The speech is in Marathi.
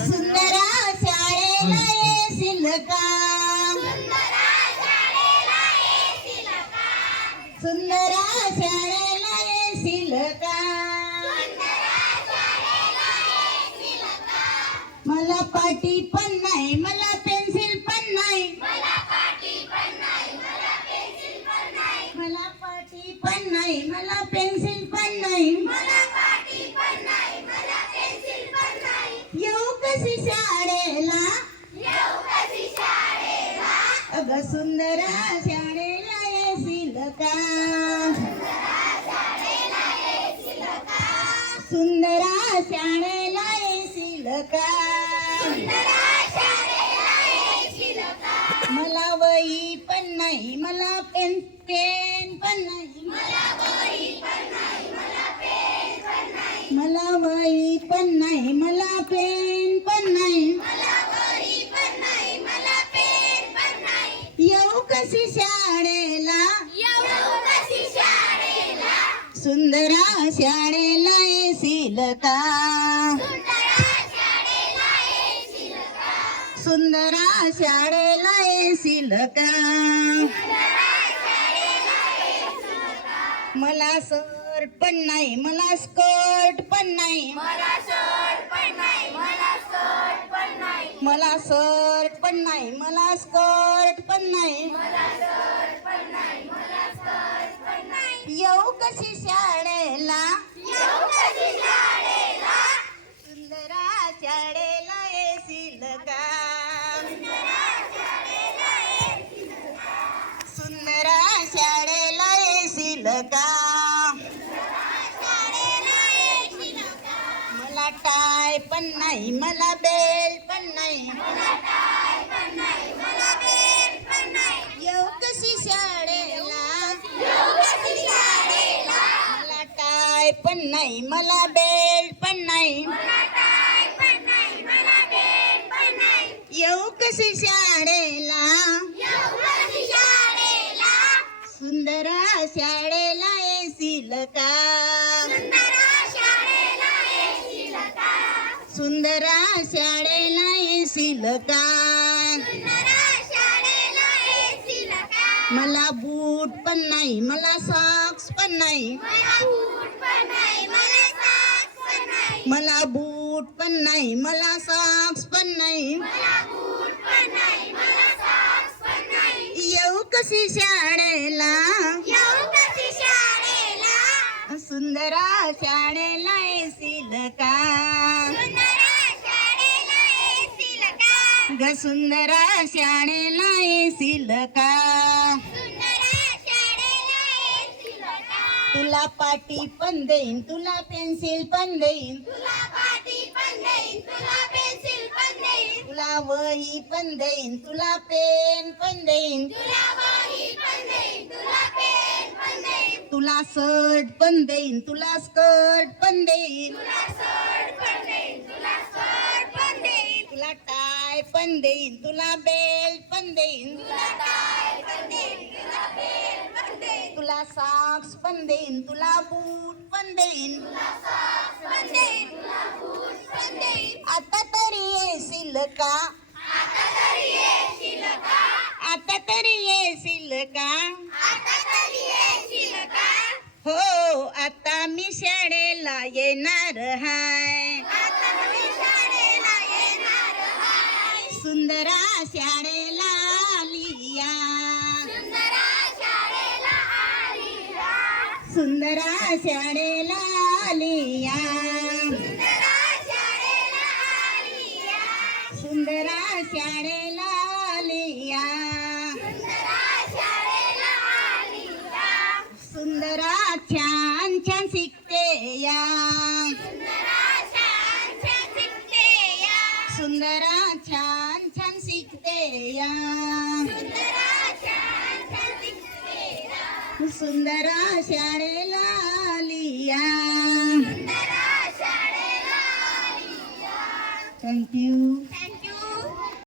सुंदरा शाळेला येशील का सुंदरा शाळेला येशील का मला पाटी पण सुंदरा शाळेला येशील का सुंदरा शाळेला येशील का कशी शाळेला. सुंदरा शाळेला येशील का सुंदरा शाळेला येशील का मला शर्ट पण नाही मला स्कर्ट पण नाही. मला शर्ट पण नाही मला स्कर्ट पण नाही. येऊ कशी शाळेला? सुंदरा शाळेला येशील का सुंदरा शाळेला येशील का मला टाय पण नाही मला बेल्ट पण नाही. पण नाही मला बेल्ट पण नाही. येऊ कशी शाळेला. सुंदरा शाळेला येशील का? सुंदरा शाळेला येशील का? मला बूट पण नाही मला सॉक्स पण नाही. मला बूट पण नाही मला सॉक्स पण नाही. येऊ कशी शाळेला? सुंदरा शाळेला येशील का? ग सुंदरा शाळेला येशील का तुला पाटी पण देईन तुला पेन्सिल पण देईन. तुला वही पण देईन तुला पेन पण देईन. तुला शर्ट पण देईन तुला स्कर्ट पण देईन. पण देईन तुला बेल्ट पण देईन. तुला सॉक्स पण देईन तुला बूट पण देईन. आता तरी येशील का? आता तरी येशील का? हो आता मी शाळेला येणार हाय. सुंदरा शाळेला लिया सुंदरा शाळेला लिया सुंदरा शाळेला लिया सुंदरा छान छान सुंदरा छान छान शिकते या सुंदरा शाळेला लिया थँक्यू